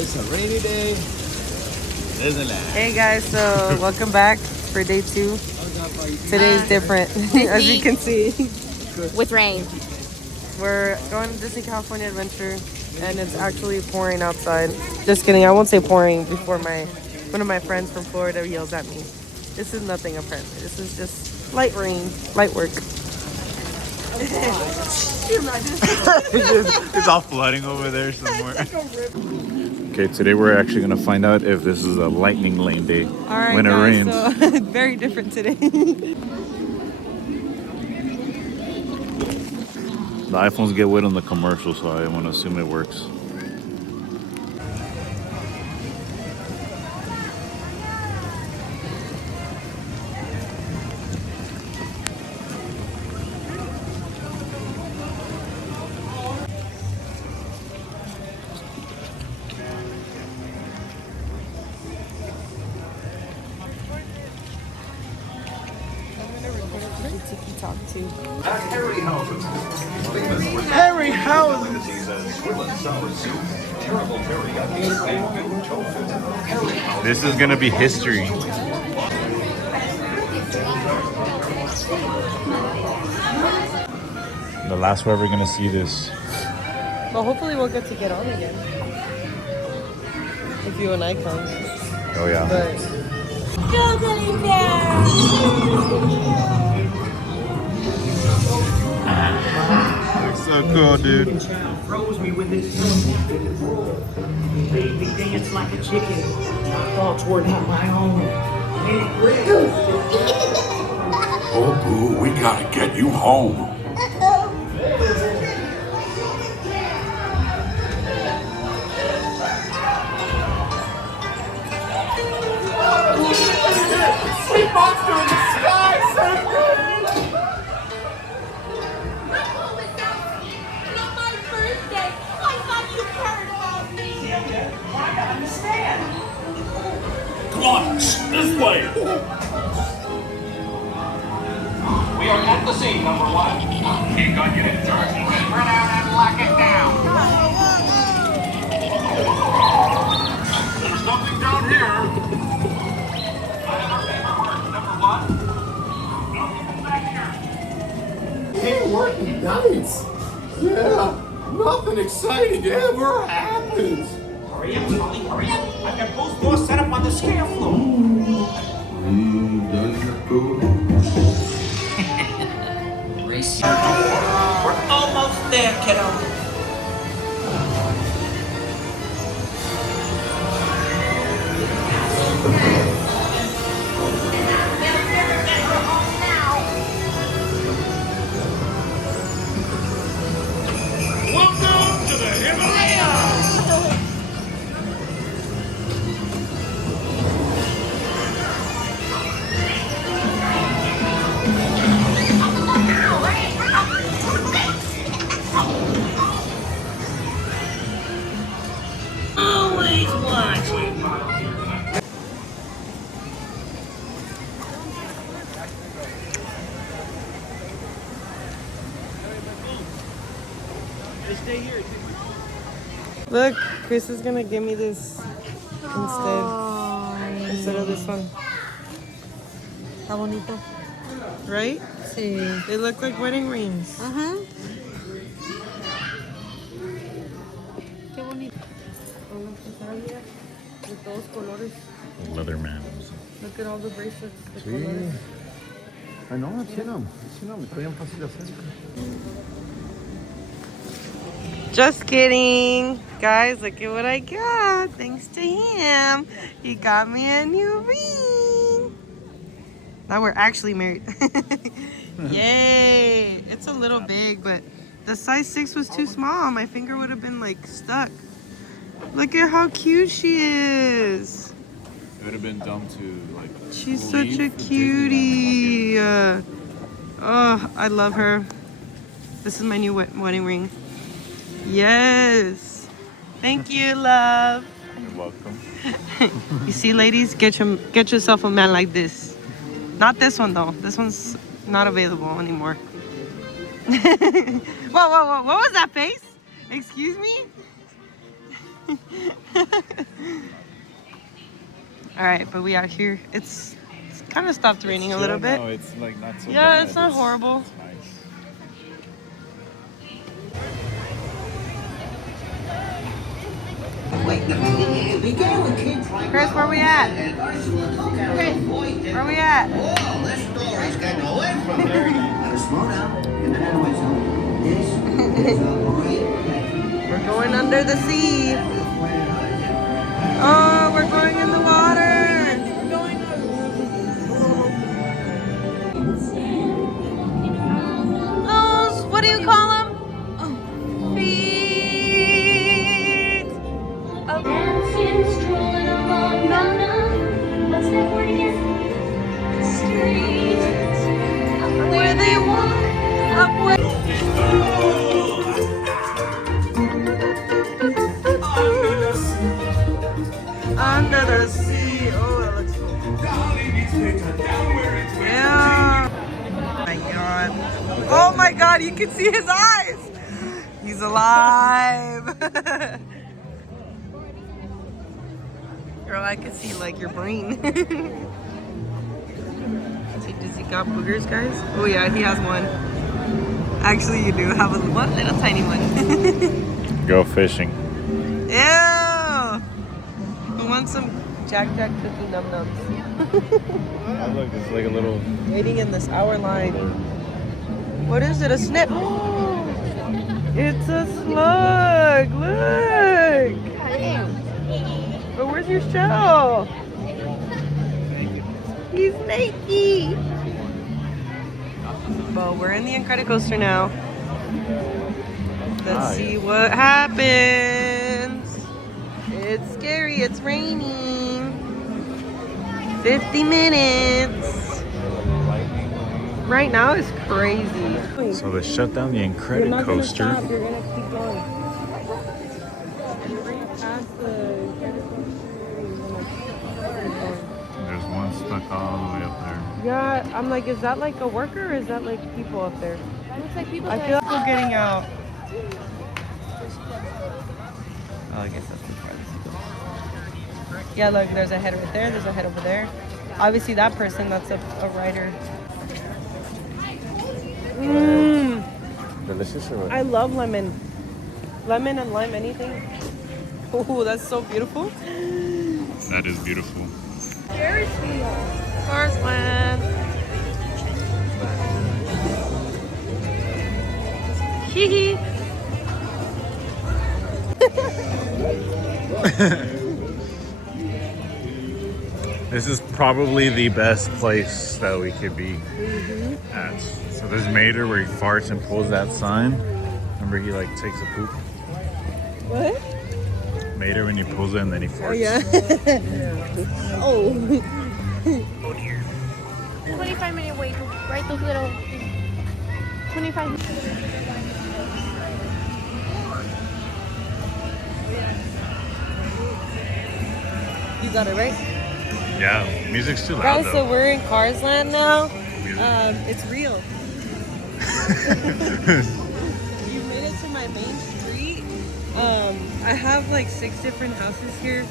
It's a rainy day. Disneyland. Hey guys, so welcome back for day 2. Today's different, as you can see. With rain. We're going to Disney California Adventure, and it's actually pouring outside. Just kidding, I won't say pouring before one of my friends from Florida yells at me. This is nothing apparently. This is just light rain, light work. It's all flooding over there somewhere. Okay, today we're actually gonna find out if this is a lightning lane day when it rains. So very different today. The iPhones get wet on the commercial, so I want to assume it works. Harry Houses. This is gonna be history. The last we're ever gonna see this. Well, hopefully we'll get to get on again. If you and I come. Oh yeah. But Looks so cool, dude. Froze me with this baby dance like a chicken. My thoughts were not my own. Oh, boo, we gotta get you home. Sweet monster in the sky, save me! Not my birthday. I thought you cared about me. I gotta understand. Come on, this way. We are at the scene, number 1. Keep on getting turkey. Spread out and lock it down. There's nothing down here. I have our paperwork, number 1. Hey, working nights. Yeah, nothing exciting ever happens. Hurry up, Charlie, hurry up. I've got both doors set up on the scale floor. Race your door. We're almost there, kiddo. Welcome to the Himalayas! Always watching. look, Chris is gonna give me this instead of this one. Está bonito. Right? Sí. They look like wedding rings. Ajá. Qué bonito. With those colores. Leatherman. Look at all the bracelets. The Sí. colores. I know, I've seen them. Está bien fácil de hacer. Just kidding. Guys, look at what I got. Thanks to him. He got me a new ring. Now we're actually married. Yay. It's a little big, but the size 6 was too small. My finger would have been like stuck. Look at how cute she is. It would have been dumb to like. She's such a cutie. Oh, I love her. This is my new wedding ring. Yes. Thank you, love. You're welcome. You see, ladies, get yourself a man like this. Not this one though. This one's not available anymore. Whoa! What was that face? Excuse me? All right, but we out here. It's kind of stopped raining a little bit. No, it's like not so Yeah, bad. it's not horrible. It's nice. Chris, where we at? Where we at? We're going under the sea. Oh, we're going in the water. We're going. Those, what do you call them? Feet. Dancing, strolling along down the, what's that word again? Street. Up where they walk, up where. Under the sea. Oh, that looks cool. Yeah. Oh my god. Oh my god, you can see his eyes. He's alive. Girl, I can see like your brain. See, does he got boogers, guys? Oh yeah, he has one. Actually, you do have a one little tiny one. Go fishing. Ew! Who wants some Jack cookie num nums? Oh, look, it's like a little. Waiting in this hour line. What is it? A snip? It's a slug. Look. But where's your shell? He's snaky. Well, we're in the Incredicoaster now. Let's see what happens. It's scary. It's raining. 50 minutes. Right now is crazy. So they shut down the Incredicoaster. You're gonna keep going. Right past the There's one stuck all the way up there. Yeah, I'm like, is that like a worker or is that like people up there? That looks like people. I feel like we're getting out. Oh, I guess that's the front. Yeah, look, there's a head right there. There's a head over there. Obviously, that person, that's a rider. Mmm. Delicious or what? I love lemon. Lemon and lime, anything. Oh, that's so beautiful. That is beautiful. Ferris wheel. Cars land. Hee hee. This is probably the best place that we could be at. So there's Mater where he farts and pulls that sign. Remember he like takes a poop? What? Mater when he pulls it and then he farts. Oh, yeah. Oh. Oh dear. 25-minute wait to write those little 25 minutes. You got it right? Yeah, music's too loud Guys, though. so we're in Cars Land now. It's real. You made it to my main street. I have like 6 different houses here.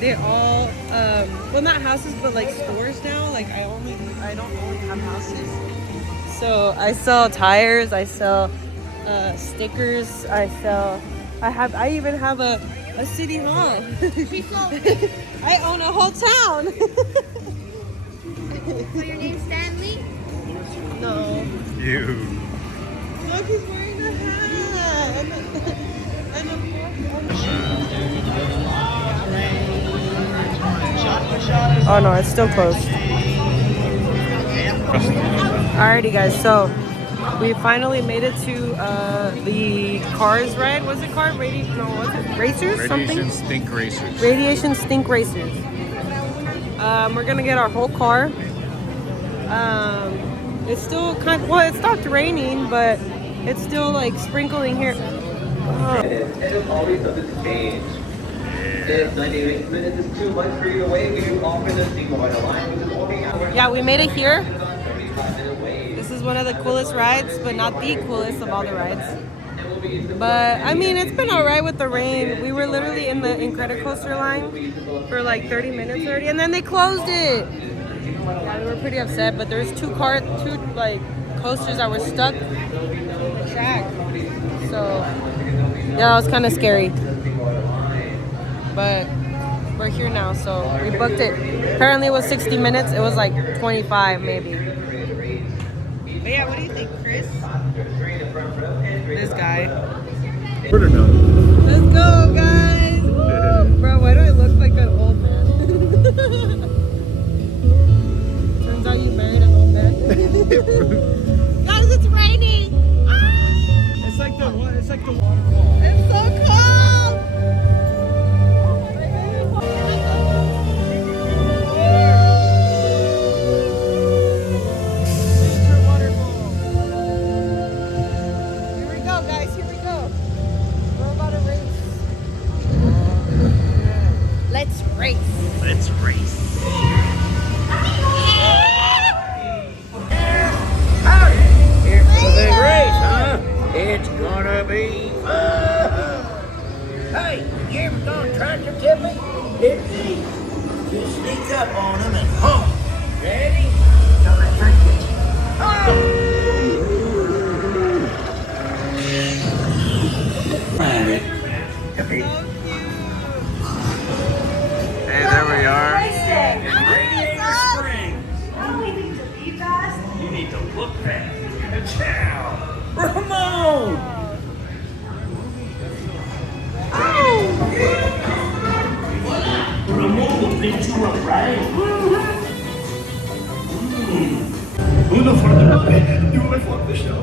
They all, well, not houses, but like stores now. Like I don't only have houses. So I sell tires. I sell stickers. I even have a city hall. I own a whole town. So your name's Stanley? No. You. Look, he's wearing a hat. And a Oh no, it's still closed. Alrighty guys, so we finally made it to the Cars ride. Was it Cars? Racers? Radiation Stink Racers. Radiation Stink Racers. We're gonna get our whole car. It's still it stopped raining, but it's still like sprinkling here. Oh. Instead of always on the stage. If 98 minutes is too much for you to wait, we do offer the single ride line, which is only hours. Yeah, we made it here. This is one of the coolest rides, but not the coolest of all the rides. But I mean, it's been alright with the rain. We were literally in the Incredicoaster line for like 30 minutes already, and then they closed it. Yeah, we were pretty upset, but there's two like coasters that were stuck in the track. So yeah, it was kind of scary. But we're here now, so we booked it. Apparently it was 60 minutes. It was like 25 maybe. But yeah, what do you think, Chris? This guy. Let's go, guys! Woo! Bro, why do I look like an old man? Turns out you married an old man. Guys, it's raining! Ah! It's like the waterfall. It's so cold! Here we go, guys. Here we go. We're about to race. Let's race. Let's race. Here for the big race, huh? It's gonna be fun. Hey, you ever gone tractor tipping? It's neat. Just sneak up on them and honk. Ready? Don't let her get you. Hey, there we are. Radiator Springs. Oh, we need to be fast. You need to look fast. Ciao. Ramon! Ramon will pick you up, right? Uno for the money, due for the show.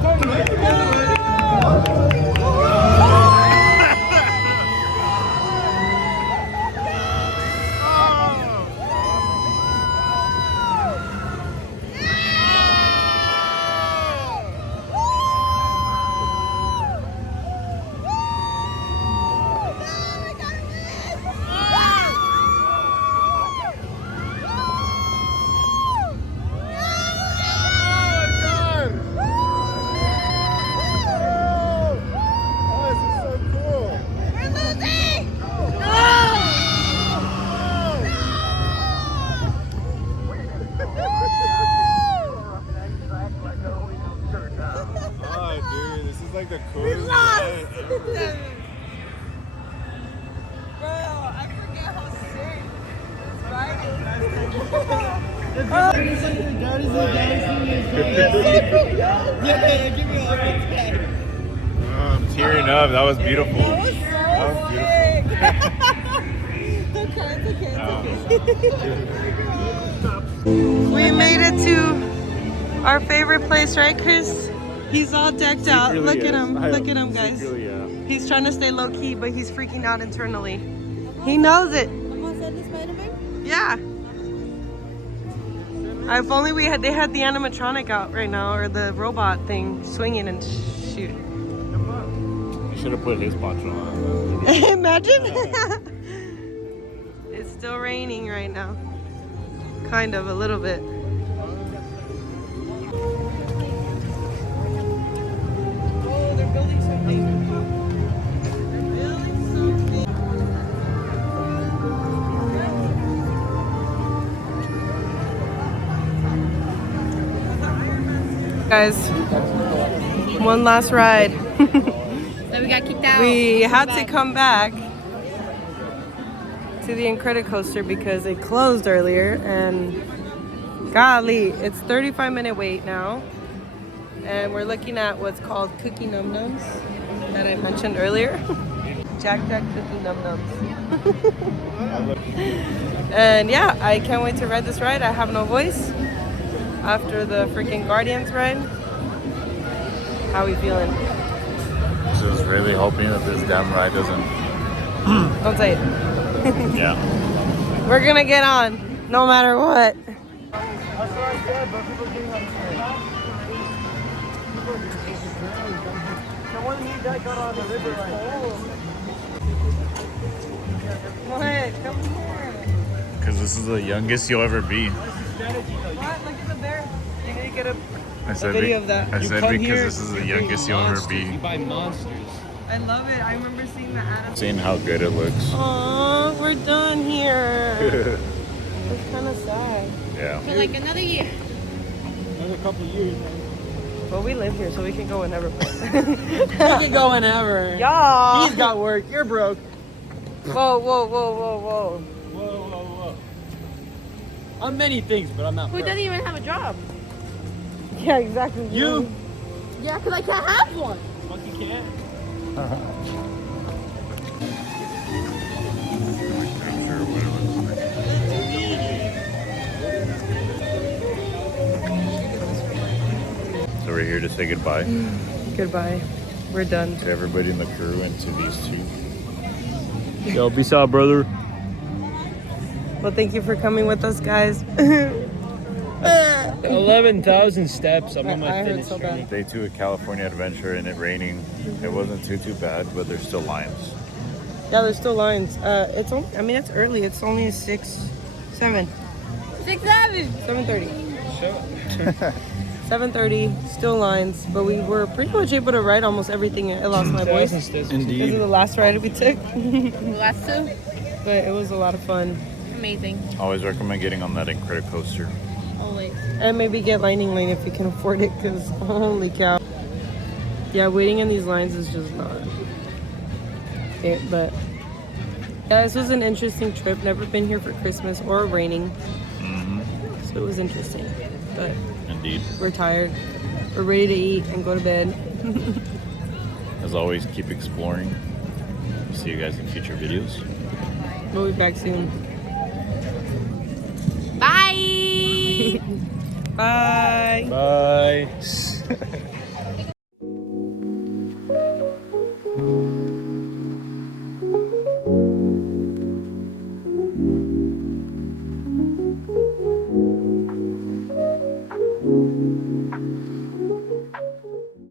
Oh, dude, this is like the coolest We lost! event ever. Bro, I forget how sick this ride It's like the Guardians of the Galaxy. Yeah, give me all the I'm tearing up. That was beautiful. That was so sick. It's okay. We made it to our favorite place, right, Chris? He's all decked out. Look at him. Look at him, guys. He's trying to stay low key, but he's freaking out internally. He knows it. Yeah. If only they had the animatronic out right now, or the robot thing swinging and shoot. You should have put his poncho on. Imagine. It's still raining right now. Kind of, a little bit. Oh, they're building something. They're building something. Guys, one last ride. Then we got kicked out. We had to come back to the Incredicoaster because it closed earlier, and golly, it's 35-minute wait now. And we're looking at what's called Cookie Num Nums that I mentioned earlier. Jack Cookie Num Nums. And yeah, I can't wait to ride this ride. I have no voice after the freaking Guardians ride. How we feeling? Just really hoping that this damn ride doesn't. Don't say it. Yeah. We're gonna get on, no matter what. What? Come here. Because this is the youngest you'll ever be. What? Look at the bear. You need to get a I said video of that. I said because this is the youngest you'll ever be. You buy monsters. I love it. I remember seeing the ad. Seeing how good it looks. Aw, we're done here. It's kind of sad. Yeah. For like another year. Another couple years. Well, we live here, so we can go whenever. You can go whenever. Yeah. He's got work. You're broke. Whoa, whoa, whoa, whoa, whoa. Whoa, whoa, whoa. I'm many things, but I'm not Who broke. doesn't even have a job? Yeah, exactly. You? Yeah, because I can't have one. Monkey can't. So we're here to say goodbye Goodbye. We're done. to everybody in the crew and to these two. Yo, peace out, brother. Well, thank you for coming with us, guys. 11,000 steps. I'm on I my heard fitness so journey. bad. Day 2 of California Adventure and it raining. It wasn't too bad, but there's still lines. Yeah, there's still lines. It's only, I mean, it's early. It's only 7:30. 7:30, still lines, but we were pretty much able to ride almost everything. I lost my voice. This is Indeed. the last ride we took, The last two? but it was a lot of fun. Amazing. Always recommend getting on that Incredicoaster. Always. And maybe get Lightning Lane if you can afford it, because holy cow. Yeah, waiting in these lines is just not it, but yeah, this was an interesting trip. Never been here for Christmas or raining, so it was interesting, but Indeed. we're tired. We're ready to eat and go to bed. As always, keep exploring. See you guys in future videos. We'll be back soon. Bye. Bye. Bye.